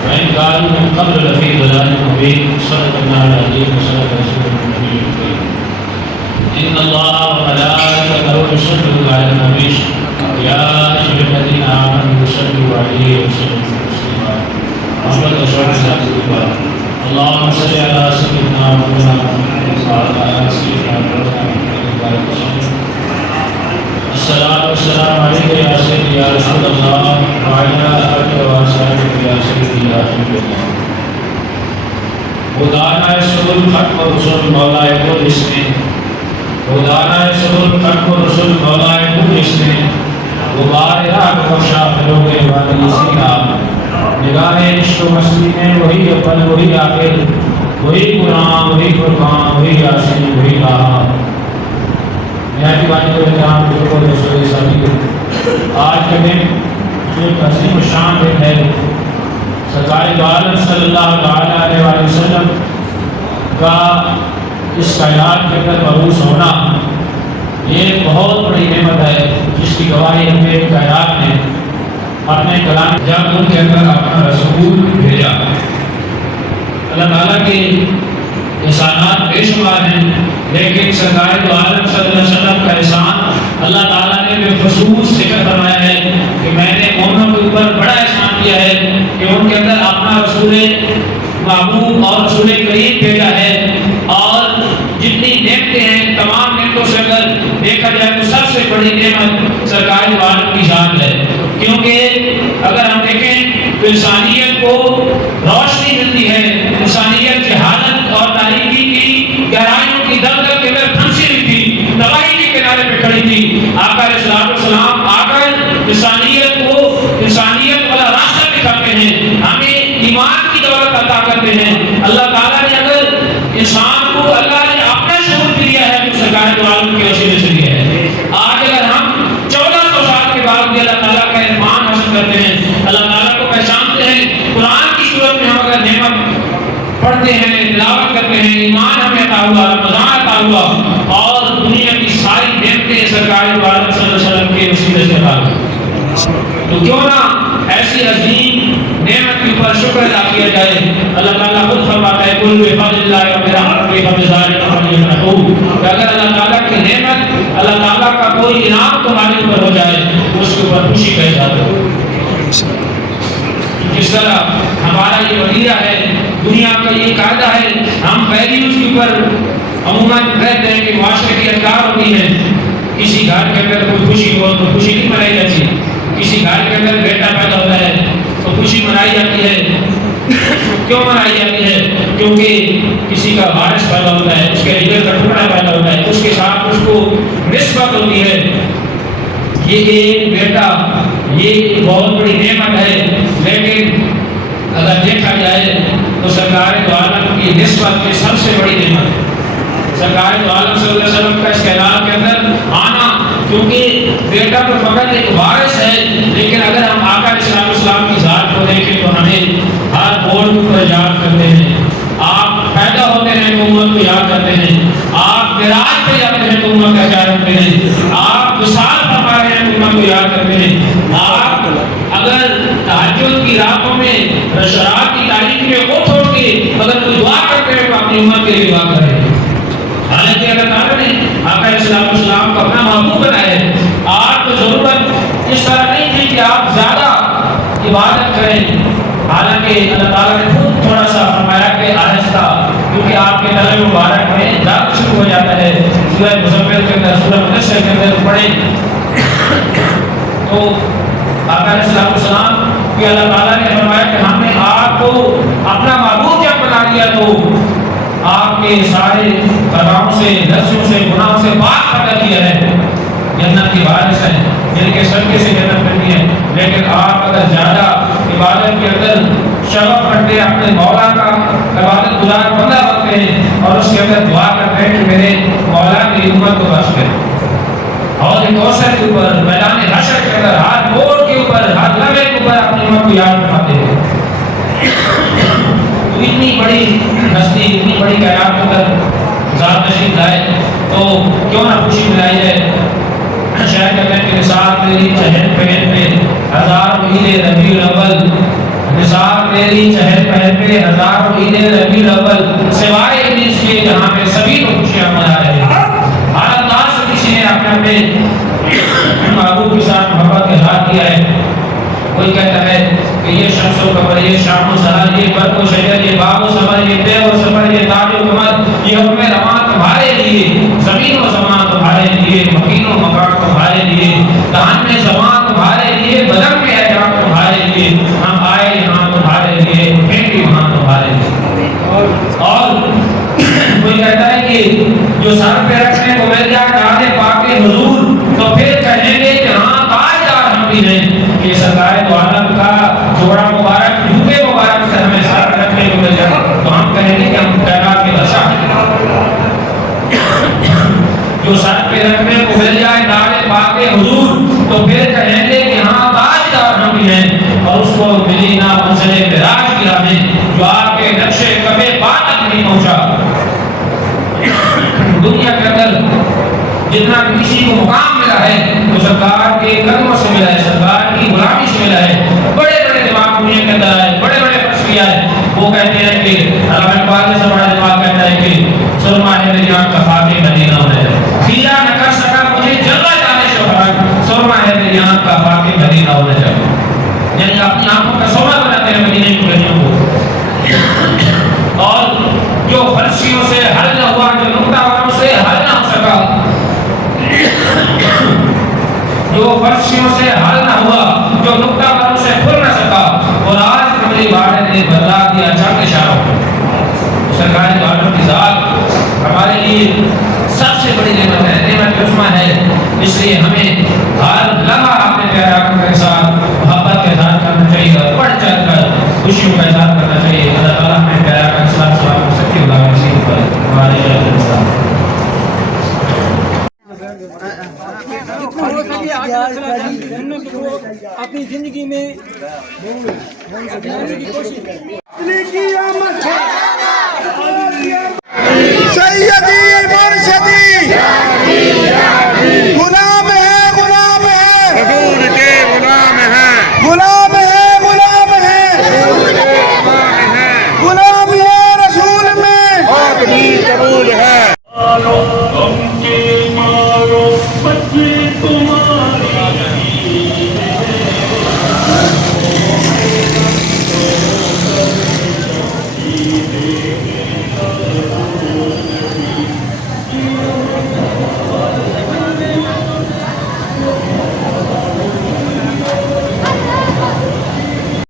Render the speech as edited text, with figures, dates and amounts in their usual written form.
وإن كانوا من قبل لفي ضلال مبين صدق الله العظيم وصدق رسوله النبي الكريم إن الله وملائكته يصلون على النبي يا أيها الذين آمنوا صلوا عليه وسلموا تسليما محمد رسول الله اللهم صل على سيدنا مولانا محمد وعلى آل سيدنا مولانا محمد وسلم الصلاة والسلام عليك يا سيدي يا رسول الله وعلى آلك وأصحابك يا سيدي يا حبيب الله خدانا رسول الحق ورسول مولا كل اسم خدانا رسول الحق ورسول مولا كل اسم مبارک بخشا فلوگ والی سینا نگاہ عشق و مستی میں وہی اول وہی آخر وہی قرآن وہی قربان وہی یاسین وہی کہا نہایت بانی کو احترام بزرگوں دوستوں ساتھی آج کے دن جو عظیم الشان دن ہے سرکار دو عالم صلی اللہ علیہ وآلہ وسلم کا اس کائنات کے اندر مبعوث ہونا یہ بہت بڑی نعمت ہے جس کی گواہی ہمیں کائنات نے اپنے کلام جب ان کے اندر اپنا رسول بھیجا اللہ تعالیٰ کے احسانات بے شمار ہیں لیکن سرکار دو عالم صلی اللہ علیہ وسلم کا احسان اللہ تعالیٰ نے بالخصوص ذکر فرمایا ہے کہ میں نے مومنوں کے اوپر بڑا احسان کیا ہے کہ ان کے اندر اپنا رسول محبوب اور رسول کریم بھیجا ہے اور جتنی نعمتیں ہیں تمام نعمتوں سے اگر دیکھا جائے تو سب سے بڑی نعمت سرکار دو عالم کی ذات ہے کیونکہ اگر ہم دیکھیں تو انسانیت کو روشنی ملتی ہے انسانیت جہالت اور تاریکی کی گہرائیوں کی دلدل کے اندر پھنسی ہوئی تھی تباہی کے کنارے پہ کھڑی تھی آقا علیہ السلام آ کر انسانیت کو انسانیت والا راستہ دکھاتے ہیں ہمیں ایمان کی دولت عطا کرتے ہیں اللہ تعالیٰ نے اگر انسان کو اللہ نے اپنا شعور دیا ہے تو سرکار دو عالم کے وسیلے سے دیا ہے آج اگر ہم 1400 سال کے بعد بھی اللہ تعالیٰ کا ایمان حاصل کرتے ہیں اللہ تعالیٰ کو پہچانتے ہیں قرآن کی صورت میں ہم اگر نعمت پڑھتے ہیں تلاوت کرتے ہیں ایمان ہمیں عطا ہوا رمضان عطا ہوا اور دنیا کی ساری نعمتیں سرکار دو عالم صلی اللہ علیہ وسلم کے وسیلے سے عطا ہوئی تو کیوں نہ ایسی عظیم نعمت کے اوپر شکر ادا کیا جائے اللہ تعالیٰ خود فرماتا ہے قل بفضل اللہ وبرحمتہ فبذلک فلیفرحوا کہ اگر اللہ تعالیٰ کی نعمت اللہ تعالیٰ کا کوئی انعام تمہارے اوپر ہو جائے اس کے اوپر خوشی کا اظہار کرو جس طرح ہمارا یہ وظیفہ ہے دنیا کا یہ قاعدہ ہے ہم ویلیوز کے اوپر عموماً کہتے ہیں کہ معاشرے کی ادکار ہوتی ہے کسی گھر کے اندر کوئی خوشی ہو تو خوشی نہیں منائی جاتی کسی گھر کے اندر بیٹا پیدا ہوتا ہے تو خوشی منائی جاتی ہے کیوں منائی جاتی ہے کیونکہ کسی کا وارث پیدا ہوتا ہے اس کے جگر کا ٹکڑا پیدا ہوتا ہے اس کے ساتھ اس کو نسبت ہوتی ہے یہ ایک بیٹا یہ بہت بڑی نعمت ہے لیکن اگر دیکھا جائے تو سرکار دو عالم کی نسبت کی سب سے بڑی نعمت ہے سرکار دو عالم صلی اللہ علیہ وسلم کا اس کائنات کے اندر آنا کیونکہ بیٹا تو فقط ایک وارث ہے لیکن اگر ہم آقا علیہ السلام کی ذات کو دیکھیں تو ہمیں ہر موڑ پر یاد کرتے ہیں آپ پیدا ہوتے ہیں تو امت کو یاد کرتے ہیں آپ معراج پہ جاتے ہیں تو امت کا خیال رکھتے ہیں آپ وصال فرما رہے ہیں تو امت کو یاد کرتے ہیں آپ اگر تہجد کی راتوں میں رات کی تاریخ میں اٹھ اٹھ کے اگر کوئی دعا کرتے ہیں تو اپنی امت کے لیے دعا کریں حالانکہ اللہ تعالیٰ نے آقا علیہ السلام کو اپنا محبوب بنایا ہے آپ کو ضرورت اس طرح نہیں تھی کہ آپ زیادہ عبادت کریں حالانکہ اللہ تعالیٰ نے خود تھوڑا سا فرمایا کہ آہستہ کیونکہ آپ کے طلب مبارک میں درد شروع ہو جاتا ہے سورہ مزمل کے اندر سورہ مدثر کے اندر پڑھیں تو آقا علیہ السلام کہ اللہ تعالیٰ نے فرمایا کہ ہم نے آپ کو اپنا محبوب جب بنا لیا تو آپ کے سارے خطاؤں سے نفسوں سے گناہوں سے پاک پیدا کیا ہے جنت کی وارث ہیں جن کے صدقے سے جنت ملتی ہے لیکن آپ اگر زیادہ عبادت کے اندر شغف رکھتے ہیں اپنے مولا کا عبادت گزار بندہ بنتے ہیں اور اس کے اندر دعا کرتے ہیں کہ میرے مولا کی امت کو بخش دے اور کوثر کے اوپر میدان حشر کے اندر ہاتھ موڑ کے اوپر ہاتھ لمحے کے اوپر اپنی امت کو یاد رکھاتے ہیں اتنی بڑی ہستی اتنی بڑی کائنات کے اندر ذات تشریف لائے تو کیوں نہ خوشی ملائی جائے. شاید کہتے ہیں کہ نثار تیری چہل پہل پہ ہزاروں عید ربیع الاول، نثار تیری چہل پہل پہ ہزاروں عید ربیع الاول، سوائے ابلیس کے جہاں پہ سبھی لوگ خوشیاں منا رہے ہیں. ہر انداز سے کسی نے اپنے اپنے محبوب کے ساتھ محبت کا اظہار کیا ہے. کوئی کہتا ہے کہ یہ شمس و قمر، یہ شام و سحر، یہ برق و شجر، یہ باغ و ثمر، یہ طے و سفر، یہ تاج و کمر، یہ حکم رواں تمہارے لیے، زمین و زمان تمہارے لیے، مکین و مکان تمہارے لیے، دہن میں زبان تمہارے لیے، بدن میں احجام تمہارے لیے، ہم آئے یہاں تمہارے لیے، پھر بھی وہاں تمہارے لیے. اور کوئی کہتا ہے کہ جو سر پہ رکھنے کو مل جائے ناز پاک حضور تو پھر کہیں گے کہ ہاں تاجدار ہم بھی ہیں. کہ سرکار دو عالم کا جوڑا مبارک، جوتے مبارک سے ہمیں سر پہ رکھنے کو مل جائے تو ہم کہیں گے کہ ہم کائنات کے بادشاہ ہیں. جو سر پہ رکھنے کو مل جائے ناز پاک حضور تو پھر کہیں گے کہ ہاں تاجدار ہم بھی ہیں. اور اس کو ملی نہ منزل معراج کی راہیں جو آپ کے نقشے کبھی پا تک نہیں پہنچا. دنیا کے اندر جتنا کسی کو مقام ملا ہے تو سرکار کے قدموں سے ملا ہے، سرکار کی غلامی سے ملا ہے. بڑے بڑے دماغ دنیا کے اندر آئے، بڑے بڑے فلسفی آئے، وہ کہتے ہیں کہ علامہ اقبال جیسا بڑا دماغ کہتا ہے کہ سرما ہے میری جان کا خاک مدینہ ہونا ہے، کھیلا نہ کر سکا مجھے جلوہ جانے شوہر، سرما ہے میری جان کا خاک مدینہ ہونا چاہیے. یعنی اپنی آنکھوں کا سونا بناتے ہیں مدینے کی گلیوں کو. اور جو فلسفیوں سے حل نہ ہوا، جو نقطہ واروں سے حل نہ ہو سکا، جو فلسفیوں سے حل نہ ہوا، جو نقطہ واروں سے کھل نہ سکا، اور آج کملی باڑے نے بدلا دیا چند اشاروں. سرکار دو عالم کی ذات ہمارے لیے سب سے بڑی نعمت ہے، نعمت عظمیٰ ہے. اس لیے ہمیں ہر لمحہ اپنے پیارے آقا کے ساتھ محبت کے اظہار کرنا چاہیے اور بڑھ چڑھ کر خوشیوں کا اظہار کرنا چاہیے. اللہ تعالیٰ ہمیں پیارے آقا کے ساتھ سلام سکتی اللہ نصیب پر ہمارے اپنی زندگی میں سیدی مرشدی غلام ہے، غلام ہے، حضور کے غلام ہیں، غلام ہے، غلام ہے، غلام ہے رسول میں بات بھی قبول ہے. تمہاری